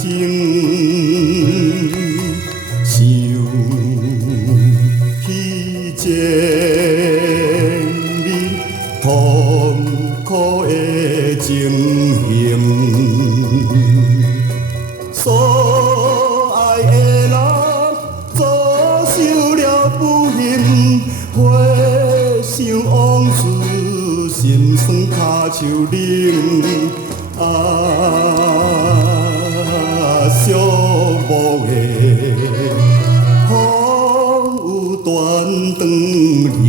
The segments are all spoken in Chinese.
情，想起前面痛苦的情形，所爱的人遭受了不幸，回想往事，心酸脚手冷。寂寞的风有断肠人。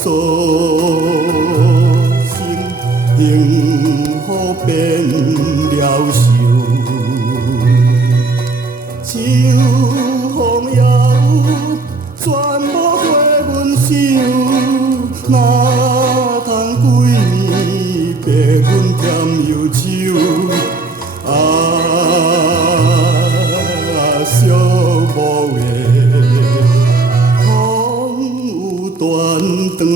做心幸福变了愁，秋风也有全无花阮想，哪通几年白阮添忧愁？寂寞的风有断肠人。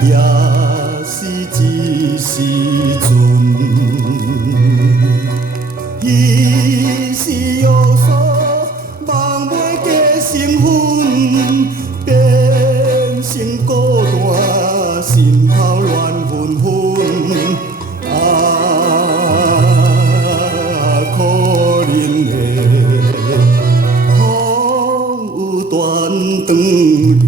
也是一时阵，彼时约束，望袂过身份，变成孤单，心头乱纷纷。可怜的风有断肠。